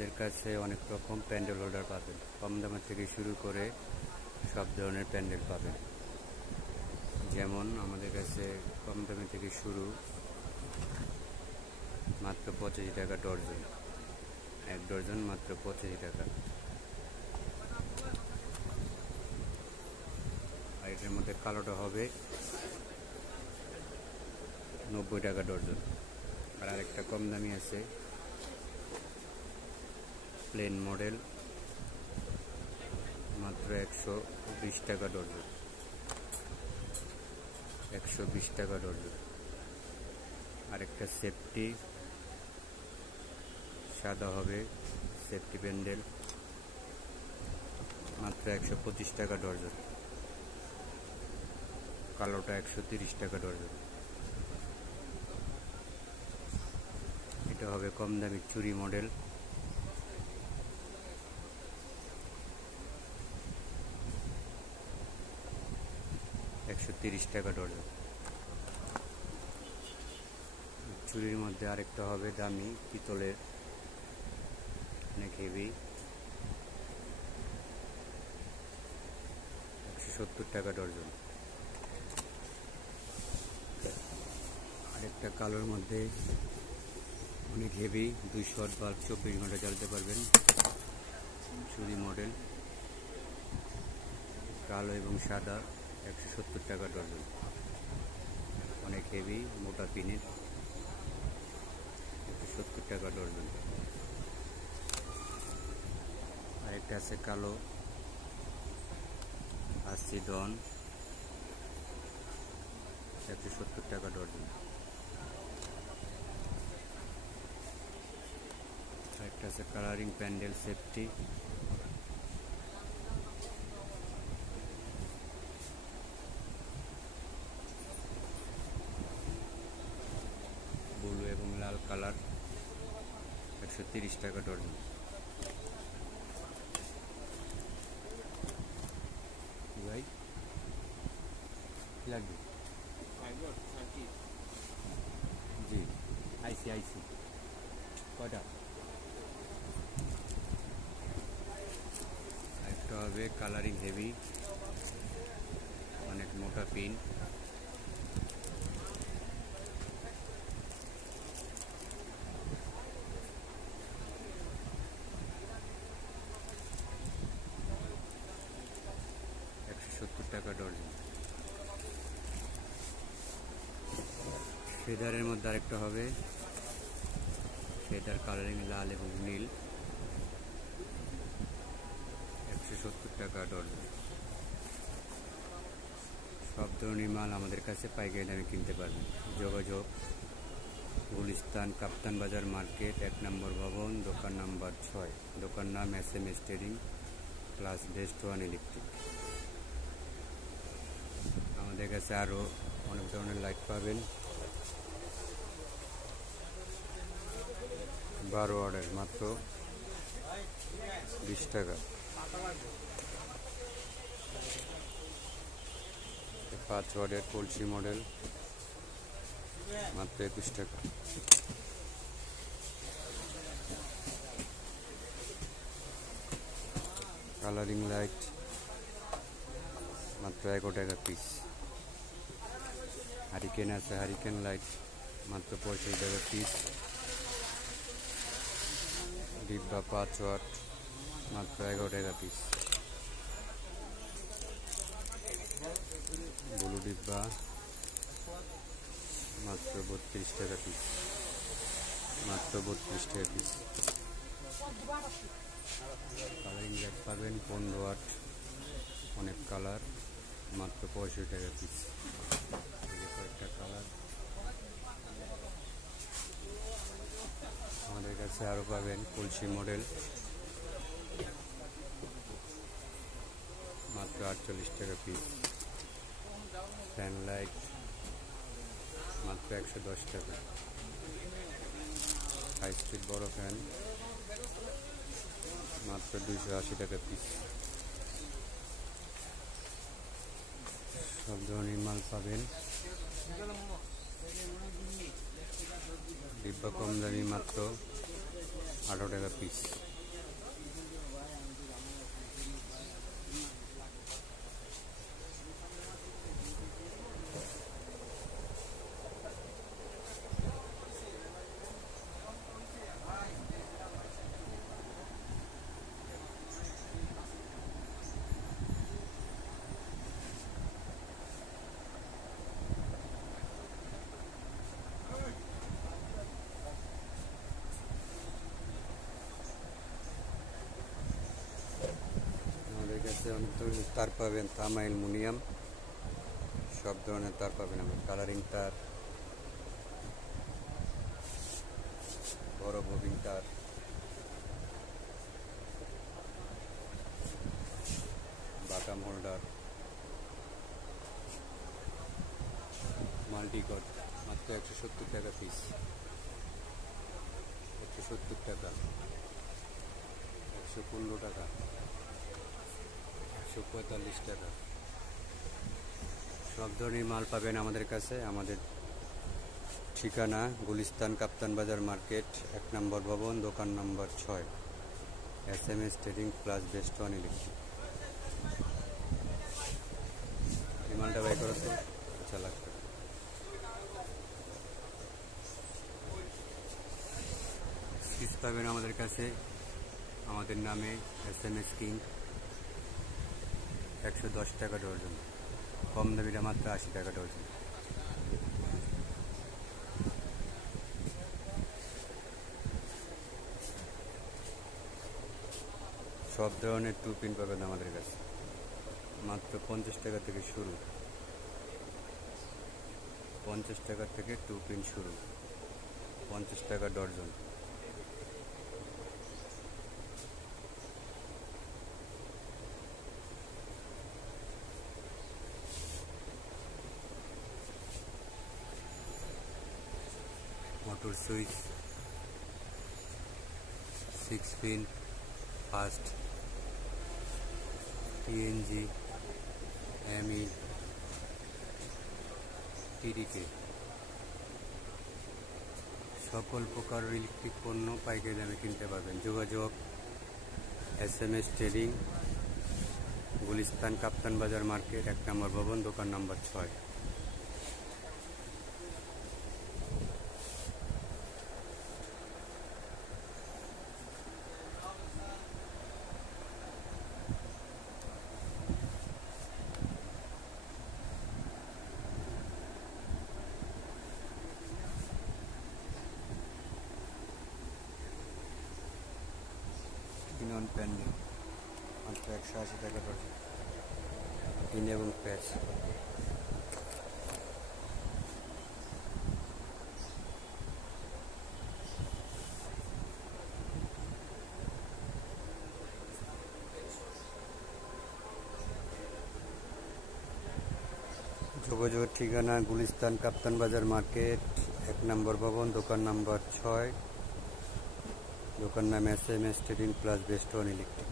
আমাদের কাছে অনেক রকম প্যান্ডেল হোল্ডার পাবেন। কম দামের থেকে শুরু করে সব ধরনের প্যান্ডেল পাবেন। যেমন আমাদের কাছে কম দামে থেকে শুরু, মাত্র 85 টাকা ডর্জন, এক ডর্জন মাত্র 85 টাকা। আর এটার মধ্যে কালোটা হবে 90 টাকা ডর্জন। আর আরেকটা কম দামি আছে প্লেন মডেল, মাত্র 120 টাকা ডর্জন, 120 টাকা ডর্জন। আরেকটা সেফটি সাদা হবে, সেফটি প্যান্ডেল, মাত্র 125 টাকা ডর্জন। কালোটা 130 টাকা ডর্জন। এটা হবে কম দামি চুরি মডেল, $130 টাকা ডর্জন। চুরির মধ্যে আরেকটা হবে দামি পিতলের, অনেক হেভি, 170 টাকা ডর্জন। আরেকটা কালোর মধ্যে অনেক হেভি, 200 ওয়াট বাল্ব, 24 ঘন্টা জ্বালতে পারবেন, চুরি মডেল, কালো এবং সাদা, 170 টাকা ডর্জন। অনেক হেভি, মোটা পিনের, 170 টাকা ডর্জন। আরেকটা আছে কালো ডন, 170 টাকা ডর্জন। আরেকটা আছে কালারিং প্যান্ডেল সেফটি, ব্লু এবং লাল কালার, 130 টাকা ডর্জন। ভাই কি লাগবে? জি, আইসি কয়টা? একটা হবে কালারিং হেভি, অনেক মোটা পিন, $170 টাকা ডর্জন। ফেদারের মধ্যে আরেকটা হবে ফেদার কালারিং লাল এবং নীল, 170 টাকা ডর্জন। সব ধরনের মাল আমাদের কাছে পাইকারি দামে কিনতে পারবেন। যোগাযোগ গুলিস্তান কাপ্তান বাজার মার্কেট, 1 নম্বর ভবন, দোকান নাম্বার 6, দোকান নাম SMS trading plus best one electric. আমাদের কাছে আরও অনেক ধরনের লাইট পাবেন, 12 ওয়াটের মাত্র 20 টাকা। 5 ওয়াটের কলসি মডেল, মাত্র 21 টাকা। কালারিং লাইট মাত্র 11 টাকা পিস। হারিকেন আছে, হারিকেন লাইট মাত্র 65 টাকা পিস। ডিব্বা 5 ওয়াট, মাত্র 11 টাকা পিস। ব্লু ডিব্বা মাত্র 32 টাকা পিস, মাত্র 32 টাকা পিস। কালারিং লাইট পাবেন 15 ওয়াট, অনেক কালার, মাত্র 65 টাকা পিস। কয়েকটা কালার আমাদের কাছে আরও পাবেন, কলসি মডেল, মাত্র 48 টাকা পিস। ফ্যান লাইট মাত্র 110 টাকা। হাই স্পিড বড় ফ্যান মাত্র 280 টাকা পিস। সব ধরনের মাল পাবেন। ডিব্বা কম দামি মাত্র 18 টাকা পিস। তার পাবেন তামা অ্যালুমিনিয়াম, সব ধরনের তার পাবেন। আমার কালারিং তার, বড় ববিং তার, বাটাম হোল্ডার, মাল্টিকট মাত্র 170 টাকা পিস, 170 টাকা, 115 টাকা, 145 টাকা। সব ধরনের মাল পাবেন আমাদের কাছে। আমাদের ঠিকানা গুলিস্তান কাপ্তান বাজার মার্কেট, 1 নম্বর ভবন, দোকান নম্বর 6, SMS ট্রেডিং প্লাস বেস্টন ইলেকট্রিক। এই মালটা বাই করো তো, আচ্ছা লাগবে। পিস পাবেন আমাদের কাছে আমাদের নামে, SMS কিং, 110 টাকা ডর্জন, কম দামিটা মাত্র 80 টাকা ডর্জন। সব ধরনের টু পিন পাবেন আমাদের কাছে, মাত্র 50 টাকা থেকে শুরু, 50 টাকা থেকে টু পিন শুরু, 50 টাকা dozen. Motor switch, 6 pin, fast, TNG, ME, TDK, সকল প্রকার ইলেকট্রিক পণ্য পাইকারি দামে কিনতে পারবেন। যোগাযোগ SMS ট্রেডিং, গুলিস্তান কাপ্তান বাজার মার্কেট, 1 নম্বর ভবন, দোকান নম্বর 6। নন প্যান মাত্র 180 টাকা ডর্জন, পিন এবং প্যাচ। যোগাযোগের ঠিকানা গুলিস্তান কাপ্তান বাজার মার্কেট, 1 নম্বর ভবন, দোকান নম্বর 6, দোকান নাম SMS ট্রেডিং প্লাস বেস্টন ইলেকট্রিক।